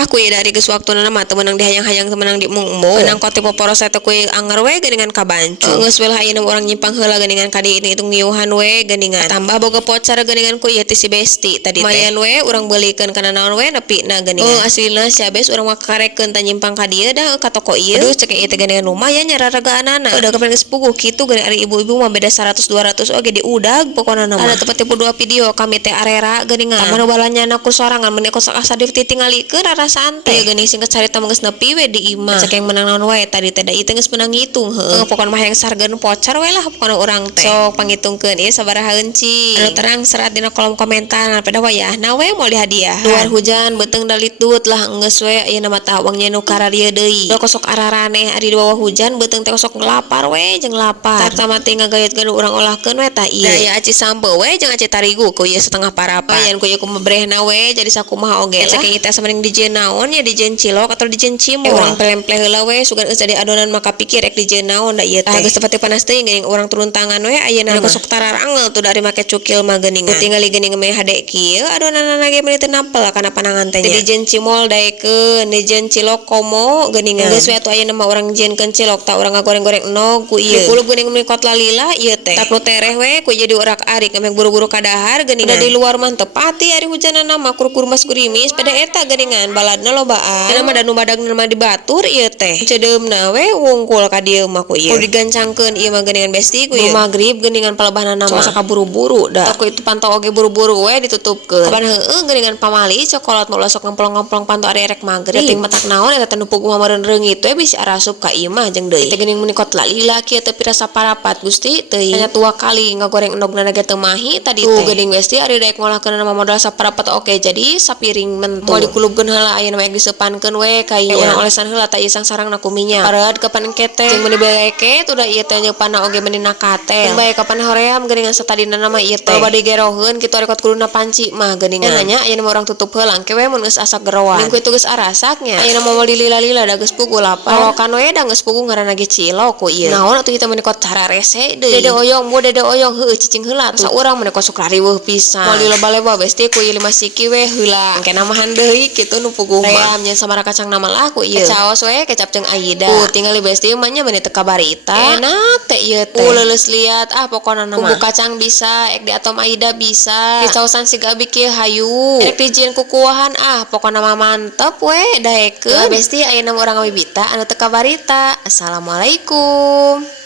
lah kuy dari geus waktuna mah teu meunang dihayang-hayang teu meunang dimungmung menang kote poporos eta kuy anger we geuningan ka bancu geus we lah ayeuna urang nyimpang heula geuningan ka dieu itu ngiuhan we geuningan tambah boga voucher geuningan kuy ieu ti si Besti tadi teh mayan we urang beulikeun kana naon we nepina geuningan aslina sia bes urang mah karekeun teh nyimpang ka dieu da ka toko ieu aduh cek ieu teh geuningan lumayan nya raragaan-na udah kepen geus puguh kitu geuning ari ibu-ibu mah beda 100-200 oge diudag pokona mah ada teu tipe 2 video kami teh arera geuningan taman balanyana ku sorangan mun kos asa ditinggalikeun rarasaan teh geuning singkat carita mah geus nepi we di imah cek yang menang naon wae tadi teh da ieu teh geus meunang ngitung heuh pokona mah yang sargeun voucher we lah pokona urang teh sok pangitungkeun ieu sabaraha heuncing anu terang serat dina kolom komentar pada wayahna we moal dihadiah luar hujan beuteung dalitut lah geus we ayeuna mah tah wangnya nu kararieu deui kosok araraneh ari di bawah hujan beuteung teh kosok lapar we jeung lapar tak tamati ngagayut-gayut urang olahkeun we tah ieu da ieu aci sambeau we jeung aci tarigu ku ieu setengah parapat yen ku ieu kumabrehna we jadi sakumaha oge lah cek ieu teh mending dijieun naon ya dijieun cilok atau dijieun cimol urang pelemple heula we sugan geus jadi adonan maka pikir rek dijieun naon da ieu teh geus teu panas teuing geuning urang turun tangan we ayeuna kosok tarar angel tuh dari make cukil mah geuningan tinggal geuning me hade kieu adonanna ge meuli teu nampel kana panangan teh nya dijieun cimol daekeun dijieun cilok komo geuningan geus we atuh ayeuna mah urang jieunkeun cilok tah urang ngagoreng-goreng enog ku ieu dikulup geuning menikot lalila ieu teh tak nu tereh we ku jadi urak-arik ngameh buru-buru ka dahar geuningan da di luar mah teu pati ari hujanana mah kur-kur mas gerimis pada eta geuningan baladna lobaan cenah mah da nu badagna mah dibatur ieu teh cedeumna we wungkul ka dieu mah ku ieu digancangkeun ieu mah geuningan Besti ku ieu magrib geuningan palebahna mah asa kaburu-buru da toko itu pantau oge buru-buru we ditutupkeun kapan heueuh geuningan pamali cokolot mau sok ngemplong-ngemplong pantau ari rek magrib ting matak naon eta teh nu puguh meureun reungit we bisi arasup ka ieu mah jeung deui teh geuning menikot lalila kieu teh pirasa parapat Gusti teuing hanya 2 kali ngagoreng endogna ge teu mahi tadi teh geuning Besti ari daek ngolahkeun mah modal saparapat oke jadi sapiring mentul moal dikulupkeun heula ayeuna mah disepankeun we ka ieu urang olesan heula tah ieu sangsarangna ku minyak pareud kapan kete jeung meuni beleke udah ieu teh nyeupanna oge meuni nakatel bae kapan hoream geuningan satadina mah ieu teh bade geroheun kitu ari kot kuduna panci mah geuningan nya ayeuna mah urang tutup heula engke we mun geus asak geroan minggu itu geus arasak nya ayeuna mah moal dilila-lila da geus puguh lapar kalokan we da geus puguh ngaranna ge cilok ku ieu naon atuh kita meuni kot cara rese deui dede oyong bu dede oyong heueuh cicing heula tuh saurang meuni kosok rariweuh pisan moal dileba-leba Besti ku ieu 5 siki we heula engke namahan deui kitu nu puguh mah ream nya samara kacang nama lah ku ieu caos we kecap jeung Aida tinggal di Besti mah nya meuni teu kabarita enak teh ieu teh leuleus liat pokona mah bumbu kacang bisa ek di atom Aida bisa di caosan siga abi kieu hayu rek dijieun ku kuahan pokona mah mantep we daekeun Besti ayeuna urang ngabibita anu teu kabarita. Assalamualaikum.